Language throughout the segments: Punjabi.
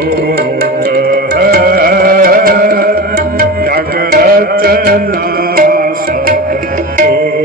Oh, oh, oh, oh,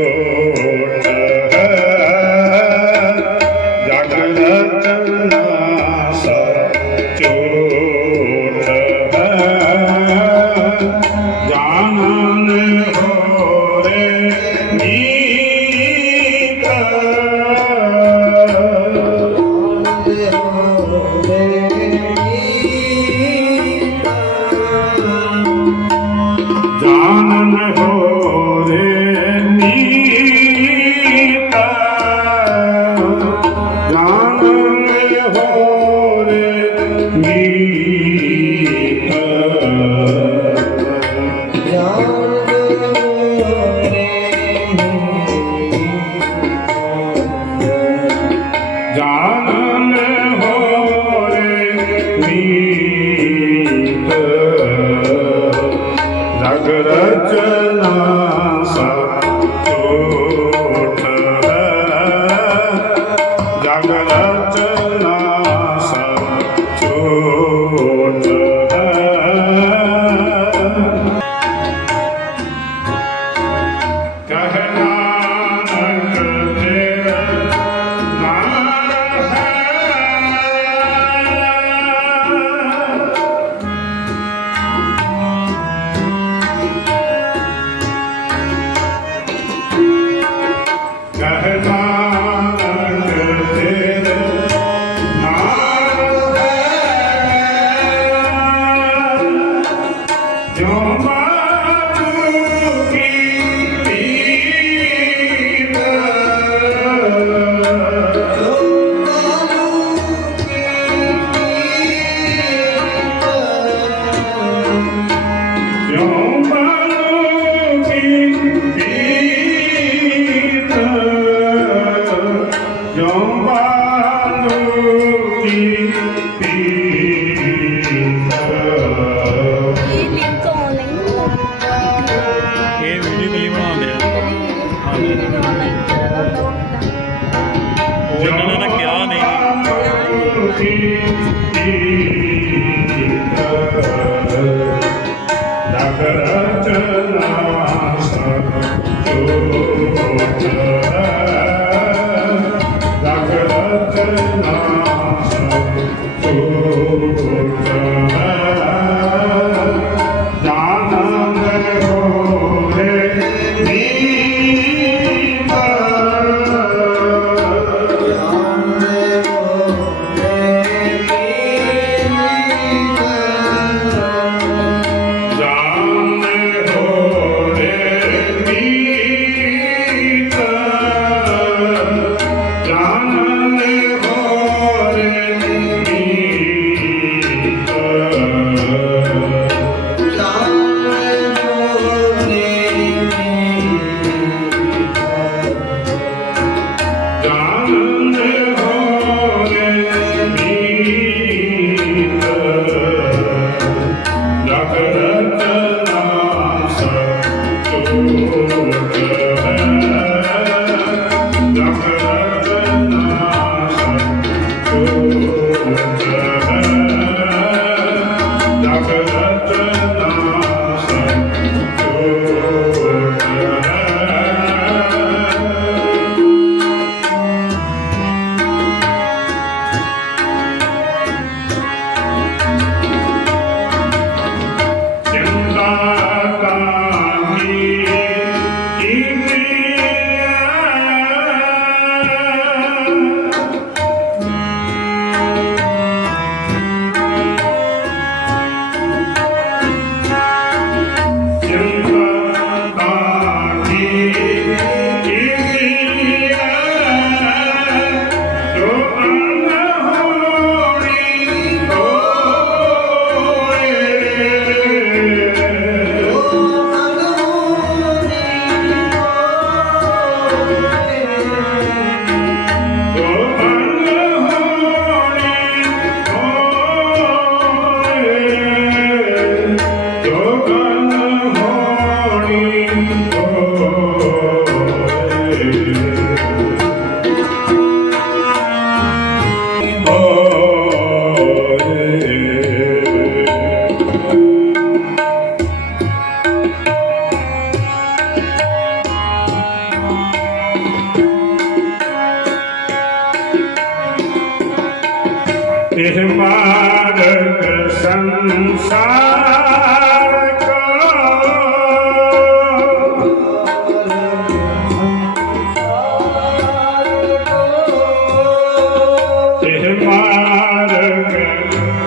Oh. Uh-huh. Oh.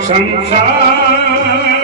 संसार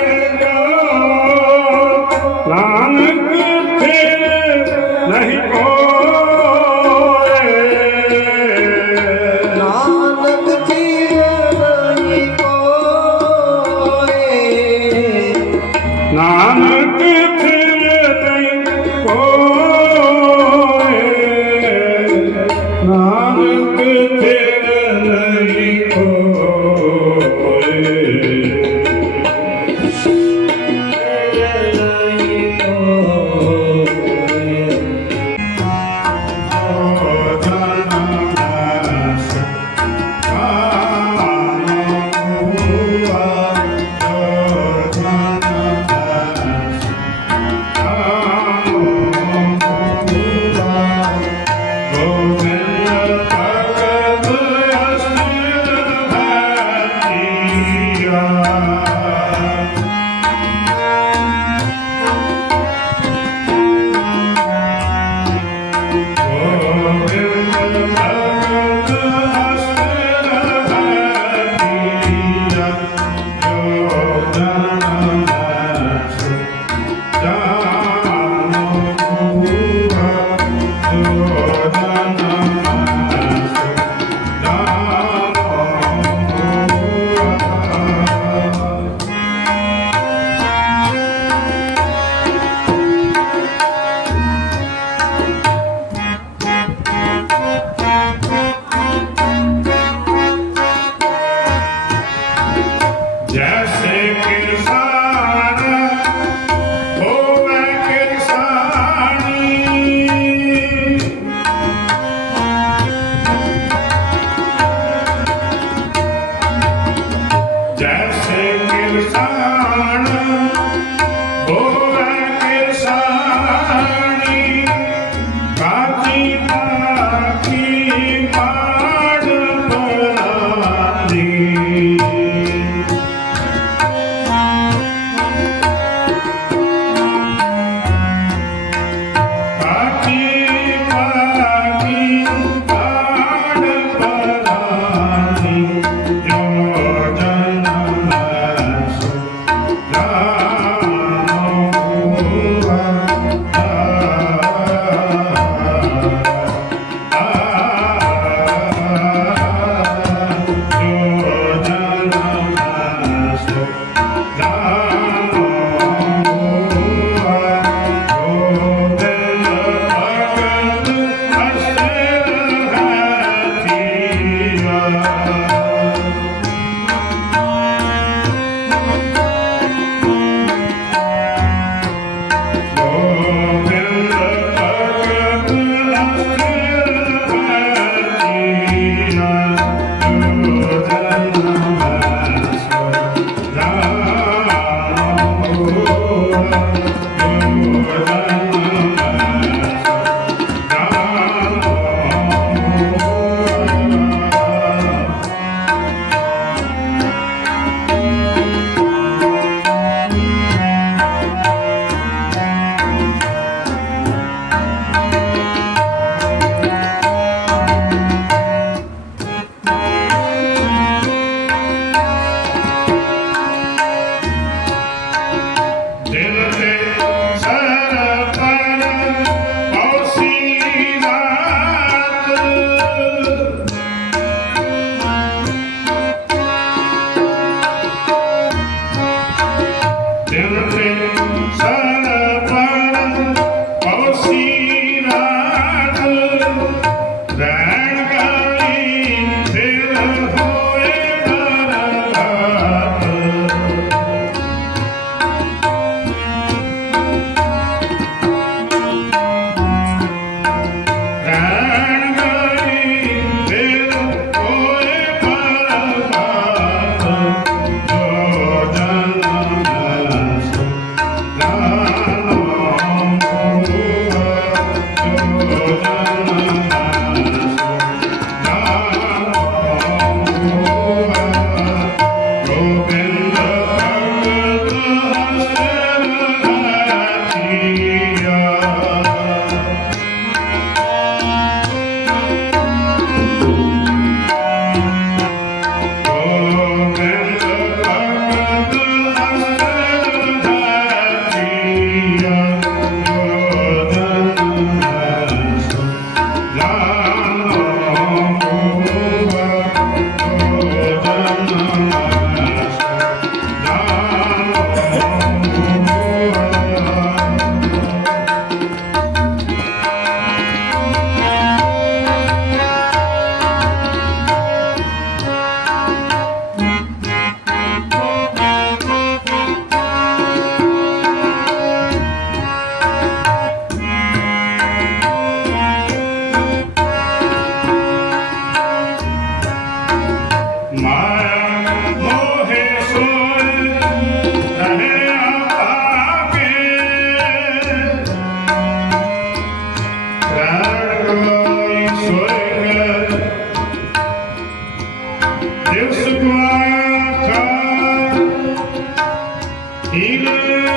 He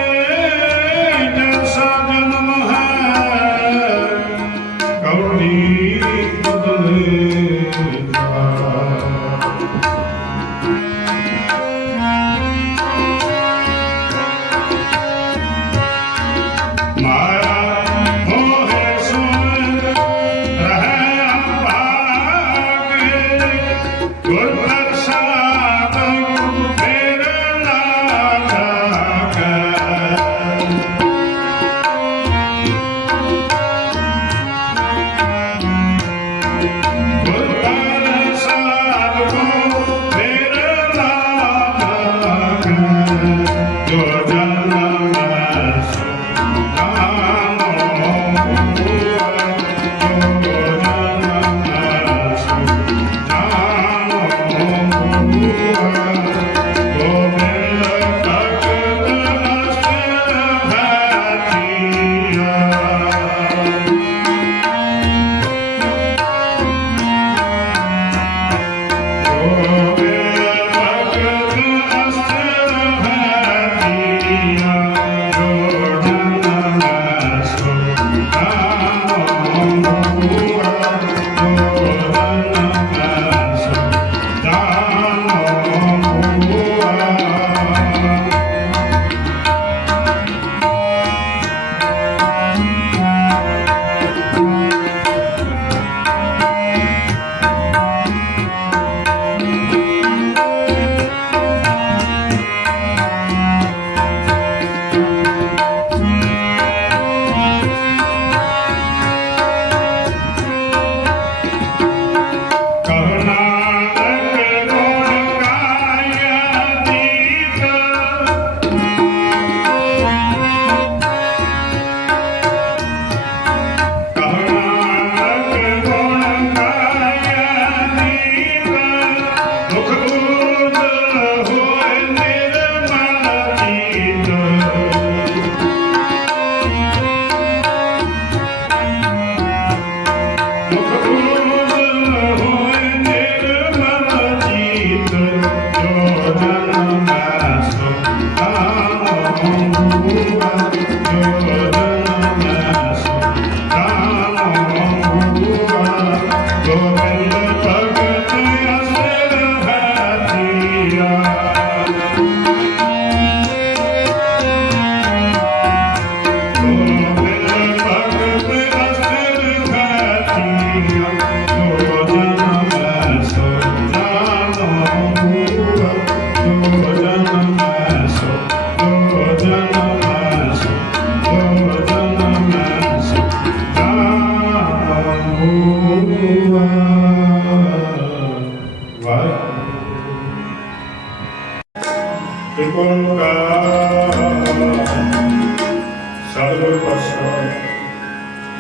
ভালোবাসা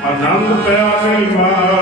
আনন্দ আমি মা।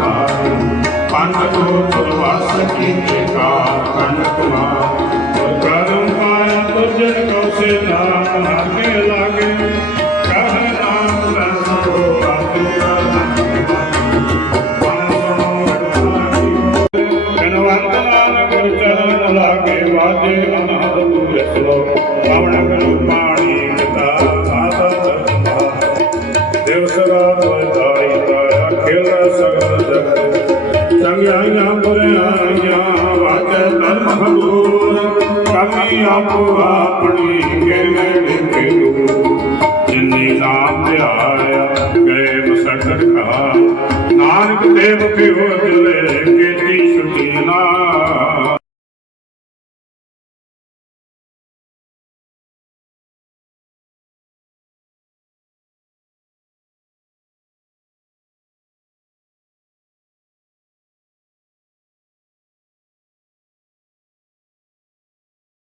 ਕੁਮਾਰ ਪੰਜ ਕੋ ਤੁਲਵਾਸ ਕੀ ਏਕਾ ਕੰਨ ਕੁਮਾਰ ਕਰਮ ਪਾਇਆ ਤੁਜਨ ਕੋ ਸੇ ਨਾਮ ਲਾਗੇ ਲਾਗੇ ਕਹ ਨਾਮ ਰਸ ਕੋ ਆਤੂ ਕਨਵੰਤ ਨਾਮ ਗੁਰ ਚਰਨ ਲਾਗੇ ਵਾਜੇ ਅਨਾਦ ਤੂ ਰਸਲੋ ਪਾਵਨ ਆਪੋ ਆਪਣੀ ਕਿਰਨੇ ਡਿਕੇ ਜਿਨੀ ਨਾਮ ਧਿਆਇਆ ਗਏ ਮਸਕਰ ਕਾ ਨਾਨਕ ਦੇਵ ਪਿਓ